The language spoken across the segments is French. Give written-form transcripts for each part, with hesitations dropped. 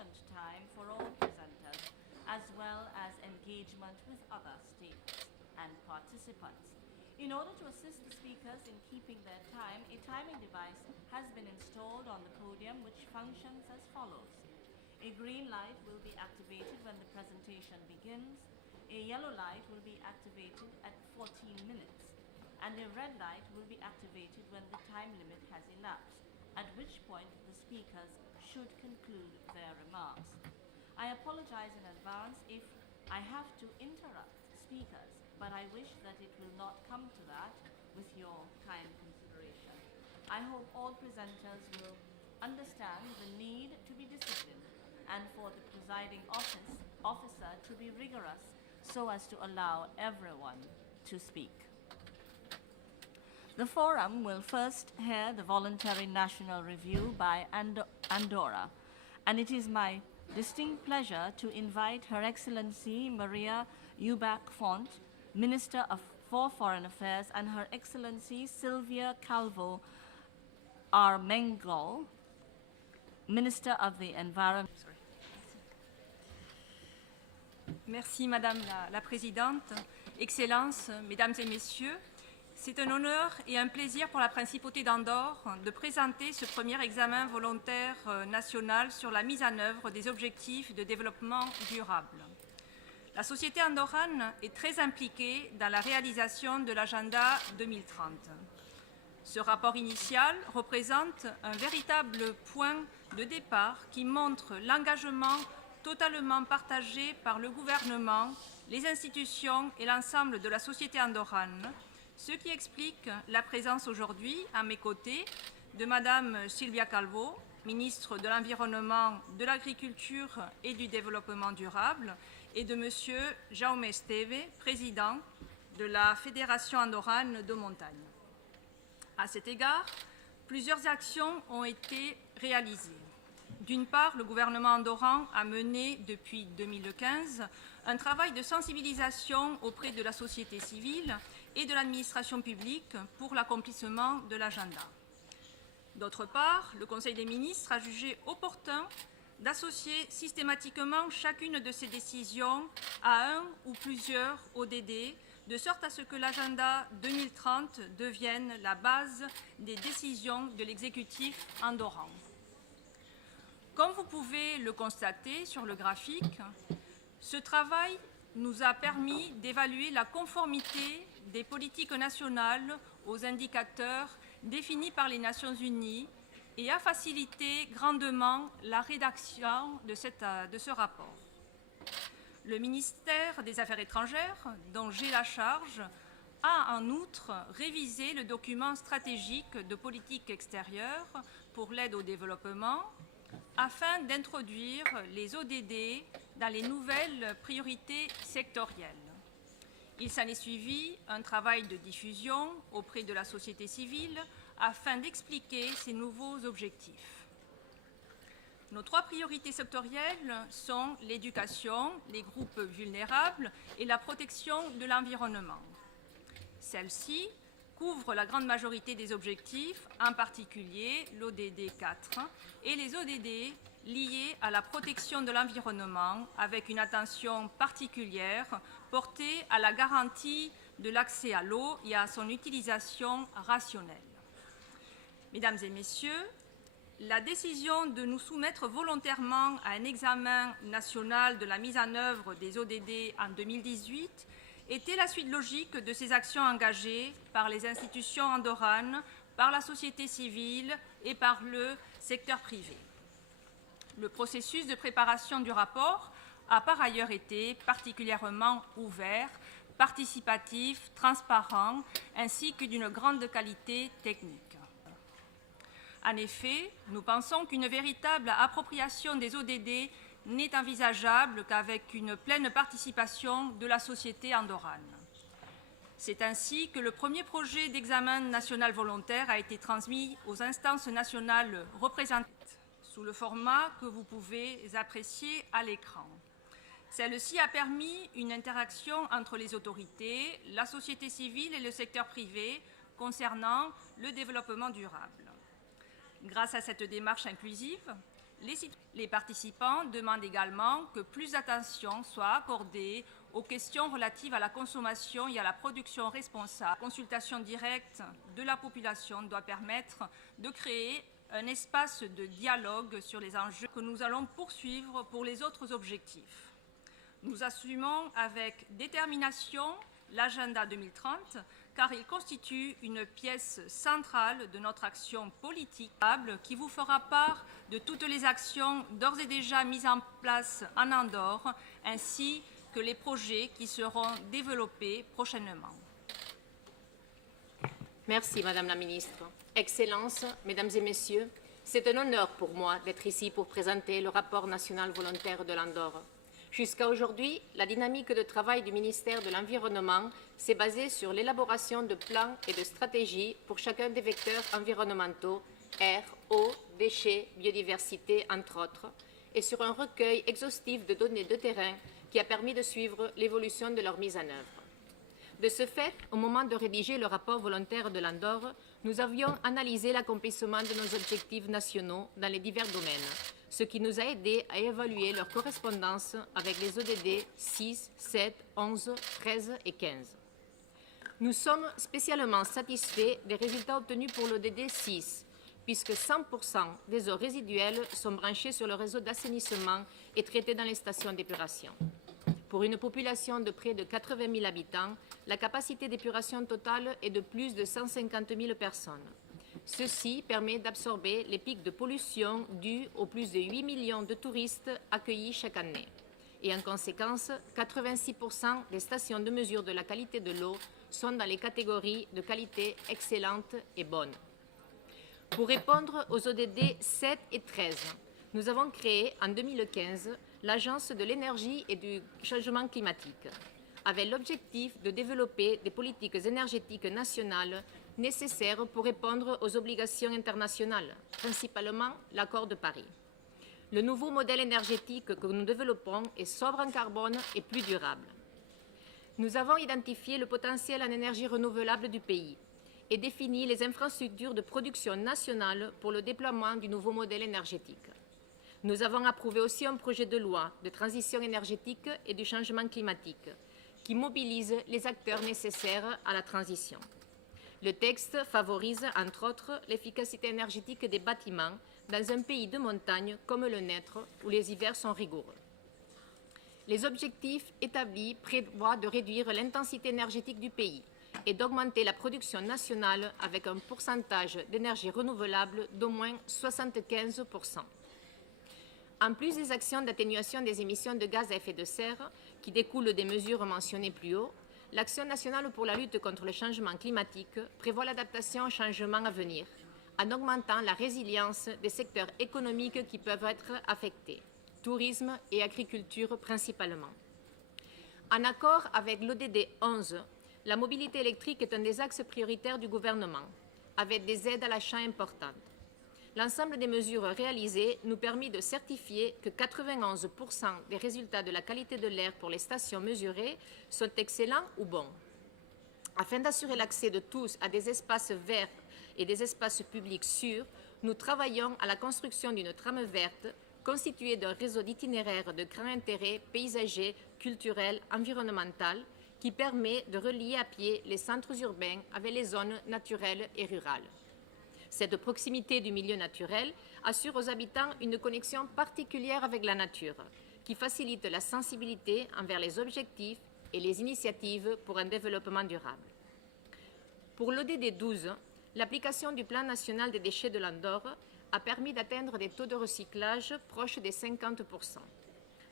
sufficient time for all presenters, as well as engagement with other speakers and participants. In order to assist the speakers in keeping their time, a timing device has been installed on the podium which functions as follows. A green light will be activated when the presentation begins, a yellow light will be activated at 14 minutes, and a red light will be activated when the time limit has elapsed, at which point the speakers should conclude their remarks. I apologize in advance if I have to interrupt speakers, but I wish that it will not come to that with your kind consideration. I hope all presenters will understand the need to be disciplined and for the presiding officer to be rigorous so as to allow everyone to speak. The forum will first hear the voluntary national review by Andorra, and it is my distinct pleasure to invite Her Excellency Maria Eubank Font, Minister for Foreign Affairs, and Her Excellency Sylvia Calvo Armengol, Minister of the Environment. Merci Madame la Présidente, Excellences, Mesdames et Messieurs. C'est un honneur et un plaisir pour la Principauté d'Andorre de présenter ce premier examen volontaire national sur la mise en œuvre des objectifs de développement durable. La société andorrane est très impliquée dans la réalisation de l'agenda 2030. Ce rapport initial représente un véritable point de départ qui montre l'engagement totalement partagé par le gouvernement, les institutions et l'ensemble de la société andorrane, ce qui explique la présence aujourd'hui, à mes côtés, de Madame Sylvia Calvo, ministre de l'Environnement, de l'Agriculture et du Développement durable, et de Monsieur Jaume Esteve, président de la Fédération andorrane de montagne. À cet égard, plusieurs actions ont été réalisées. D'une part, le gouvernement andorran a mené depuis 2015 un travail de sensibilisation auprès de la société civile et de l'administration publique pour l'accomplissement de l'agenda. D'autre part, le Conseil des ministres a jugé opportun d'associer systématiquement chacune de ces décisions à un ou plusieurs ODD, de sorte à ce que l'agenda 2030 devienne la base des décisions de l'exécutif andorran. Comme vous pouvez le constater sur le graphique, ce travail nous a permis d'évaluer la conformité des politiques nationales aux indicateurs définis par les Nations Unies et a facilité grandement la rédaction de ce rapport. Le ministère des Affaires étrangères, dont j'ai la charge, a en outre révisé le document stratégique de politique extérieure pour l'aide au développement afin d'introduire les ODD dans les nouvelles priorités sectorielles. Il s'en est suivi un travail de diffusion auprès de la société civile afin d'expliquer ces nouveaux objectifs. Nos trois priorités sectorielles sont l'éducation, les groupes vulnérables et la protection de l'environnement. Celles-ci couvrent la grande majorité des objectifs, en particulier l'ODD 4 et les ODD liés à la protection de l'environnement, avec une attention particulière portée à la garantie de l'accès à l'eau et à son utilisation rationnelle. Mesdames et Messieurs, la décision de nous soumettre volontairement à un examen national de la mise en œuvre des ODD en 2018 était la suite logique de ces actions engagées par les institutions andorranes, par la société civile et par le secteur privé. Le processus de préparation du rapport a par ailleurs été particulièrement ouvert, participatif, transparent, ainsi que d'une grande qualité technique. En effet, nous pensons qu'une véritable appropriation des ODD n'est envisageable qu'avec une pleine participation de la société andorrane. C'est ainsi que le premier projet d'examen national volontaire a été transmis aux instances nationales représentatives sous le format que vous pouvez apprécier à l'écran. Celle-ci a permis une interaction entre les autorités, la société civile et le secteur privé concernant le développement durable. Grâce à cette démarche inclusive, Les participants demandent également que plus d'attention soit accordée aux questions relatives à la consommation et à la production responsable. La consultation directe de la population doit permettre de créer un espace de dialogue sur les enjeux que nous allons poursuivre pour les autres objectifs. Nous assumons avec détermination l'agenda 2030 car il constitue une pièce centrale de notre action politique qui vous fera part de toutes les actions d'ores et déjà mises en place en Andorre ainsi que les projets qui seront développés prochainement. Merci Madame la Ministre. Excellences, Mesdames et Messieurs, c'est un honneur pour moi d'être ici pour présenter le rapport national volontaire de l'Andorre. Jusqu'à aujourd'hui, la dynamique de travail du ministère de l'Environnement s'est basée sur l'élaboration de plans et de stratégies pour chacun des vecteurs environnementaux, air, eau, déchets, biodiversité, entre autres, et sur un recueil exhaustif de données de terrain qui a permis de suivre l'évolution de leur mise en œuvre. De ce fait, au moment de rédiger le rapport volontaire de l'Andorre, nous avions analysé l'accomplissement de nos objectifs nationaux dans les divers domaines, ce qui nous a aidés à évaluer leur correspondance avec les ODD 6, 7, 11, 13 et 15. Nous sommes spécialement satisfaits des résultats obtenus pour l'ODD 6, puisque 100% des eaux résiduelles sont branchées sur le réseau d'assainissement et traitées dans les stations d'épuration. Pour une population de près de 80 000 habitants, la capacité d'épuration totale est de plus de 150 000 personnes. Ceci permet d'absorber les pics de pollution dus aux plus de 8 millions de touristes accueillis chaque année. Et en conséquence, 86% des stations de mesure de la qualité de l'eau sont dans les catégories de qualité excellente et bonne. Pour répondre aux ODD 7 et 13, nous avons créé en 2015 l'Agence de l'énergie et du changement climatique, avec l'objectif de développer des politiques énergétiques nationales nécessaires pour répondre aux obligations internationales, principalement l'accord de Paris. Le nouveau modèle énergétique que nous développons est sobre en carbone et plus durable. Nous avons identifié le potentiel en énergie renouvelable du pays et défini les infrastructures de production nationale pour le déploiement du nouveau modèle énergétique. Nous avons approuvé aussi un projet de loi de transition énergétique et du changement climatique qui mobilise les acteurs nécessaires à la transition. Le texte favorise, entre autres, l'efficacité énergétique des bâtiments dans un pays de montagne comme le nôtre où les hivers sont rigoureux. Les objectifs établis prévoient de réduire l'intensité énergétique du pays et d'augmenter la production nationale avec un pourcentage d'énergie renouvelable d'au moins 75%. En plus des actions d'atténuation des émissions de gaz à effet de serre qui découlent des mesures mentionnées plus haut, l'Action nationale pour la lutte contre le changement climatique prévoit l'adaptation aux changements à venir, en augmentant la résilience des secteurs économiques qui peuvent être affectés, tourisme et agriculture principalement. En accord avec l'ODD 11, la mobilité électrique est un des axes prioritaires du gouvernement, avec des aides à l'achat importantes. L'ensemble des mesures réalisées nous permet de certifier que 91% des résultats de la qualité de l'air pour les stations mesurées sont excellents ou bons. Afin d'assurer l'accès de tous à des espaces verts et des espaces publics sûrs, nous travaillons à la construction d'une trame verte constituée d'un réseau d'itinéraires de grand intérêt paysager, culturel, environnemental qui permet de relier à pied les centres urbains avec les zones naturelles et rurales. Cette proximité du milieu naturel assure aux habitants une connexion particulière avec la nature, qui facilite la sensibilité envers les objectifs et les initiatives pour un développement durable. Pour l'ODD 12, l'application du Plan national des déchets de l'Andorre a permis d'atteindre des taux de recyclage proches des 50%.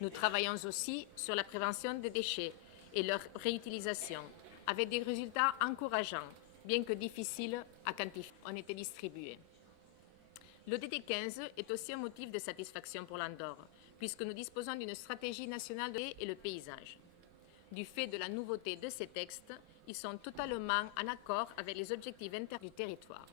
Nous travaillons aussi sur la prévention des déchets et leur réutilisation, avec des résultats encourageants, bien que difficile à quantifier, ont été distribués. L'ODD 15 est aussi un motif de satisfaction pour l'Andorre, puisque nous disposons d'une stratégie nationale de et le paysage. Du fait de la nouveauté de ces textes, ils sont totalement en accord avec les objectifs internes du territoire.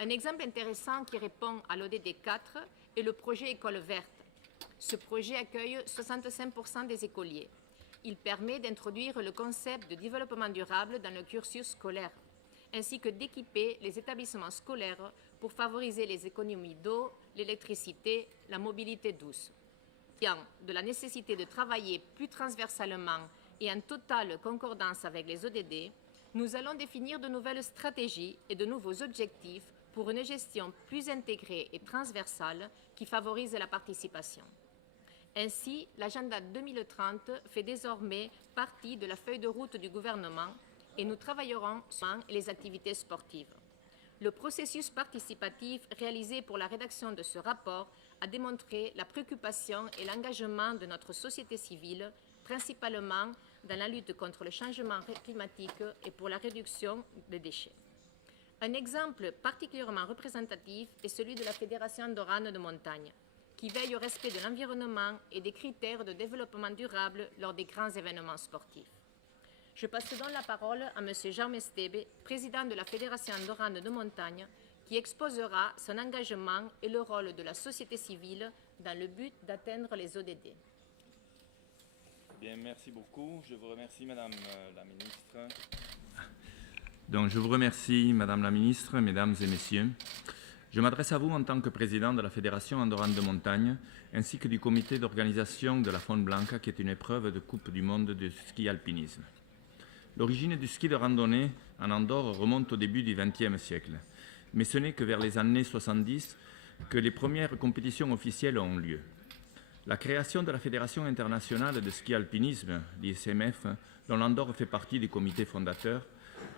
Un exemple intéressant qui répond à l'ODD 4 est le projet École verte. Ce projet accueille 65% des écoliers. Il permet d'introduire le concept de développement durable dans le cursus scolaire, ainsi que d'équiper les établissements scolaires pour favoriser les économies d'eau, l'électricité, la mobilité douce. De la nécessité de travailler plus transversalement et en totale concordance avec les ODD, nous allons définir de nouvelles stratégies et de nouveaux objectifs pour une gestion plus intégrée et transversale qui favorise la participation. Ainsi, l'agenda 2030 fait désormais partie de la feuille de route du gouvernement et nous travaillerons sur les activités sportives. Le processus participatif réalisé pour la rédaction de ce rapport a démontré la préoccupation et l'engagement de notre société civile, principalement dans la lutte contre le changement climatique et pour la réduction des déchets. Un exemple particulièrement représentatif est celui de la Fédération andorrane de montagne, qui veille au respect de l'environnement et des critères de développement durable lors des grands événements sportifs. Je passe donc la parole à M. Jaume Esteve, président de la Fédération andorrane de montagne, qui exposera son engagement et le rôle de la société civile dans le but d'atteindre les ODD. Bien, merci beaucoup. Je vous remercie, Madame la Ministre. Donc, je vous remercie, Madame la Ministre, Mesdames et Messieurs. Je m'adresse à vous en tant que président de la Fédération andorrane de montagne, ainsi que du comité d'organisation de la Font Blanca, qui est une épreuve de Coupe du monde de ski alpinisme. L'origine du ski de randonnée en Andorre remonte au début du XXe siècle, mais ce n'est que vers les années 70 que les premières compétitions officielles ont lieu. La création de la Fédération internationale de ski alpinisme, l'ISMF, dont l'Andorre fait partie du comité fondateur,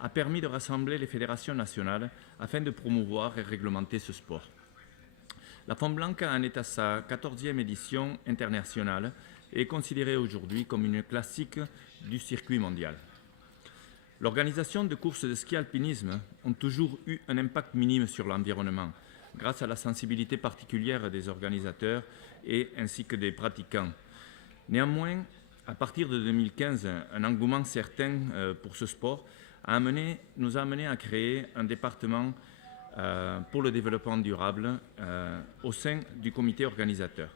a permis de rassembler les fédérations nationales afin de promouvoir et réglementer ce sport. La Font Blanca en est à sa 14e édition internationale et est considérée aujourd'hui comme une classique du circuit mondial. L'organisation de courses de ski alpinisme ont toujours eu un impact minime sur l'environnement, grâce à la sensibilité particulière des organisateurs ainsi que des pratiquants. Néanmoins, à partir de 2015, un engouement certain pour ce sport nous a amené à créer un département pour le développement durable au sein du comité organisateur,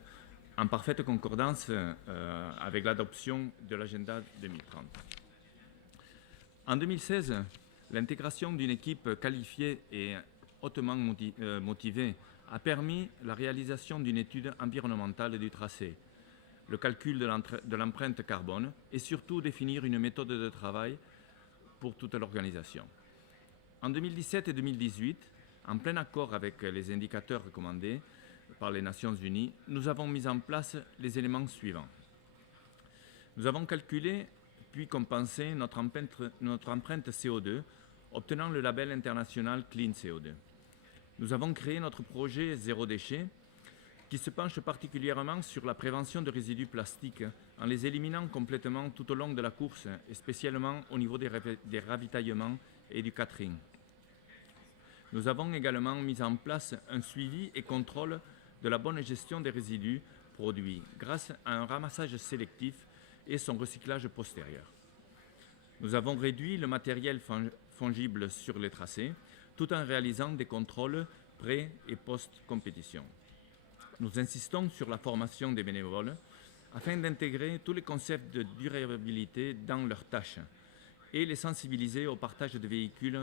en parfaite concordance avec l'adoption de l'agenda 2030. En 2016, l'intégration d'une équipe qualifiée et hautement motivée a permis la réalisation d'une étude environnementale du tracé, le calcul de l'empreinte carbone et surtout définir une méthode de travail pour toute l'organisation. En 2017 et 2018, en plein accord avec les indicateurs recommandés par les Nations Unies, nous avons mis en place les éléments suivants. Nous avons calculé puis compensé notre empreinte CO2, obtenant le label international Clean CO2. Nous avons créé notre projet Zéro déchet, qui se penche particulièrement sur la prévention de résidus plastiques en les éliminant complètement tout au long de la course et spécialement au niveau des ravitaillements et du catering. Nous avons également mis en place un suivi et contrôle de la bonne gestion des résidus produits grâce à un ramassage sélectif et son recyclage postérieur. Nous avons réduit le matériel fongible sur les tracés tout en réalisant des contrôles pré- et post-compétition. Nous insistons sur la formation des bénévoles afin d'intégrer tous les concepts de durabilité dans leurs tâches et les sensibiliser au partage de véhicules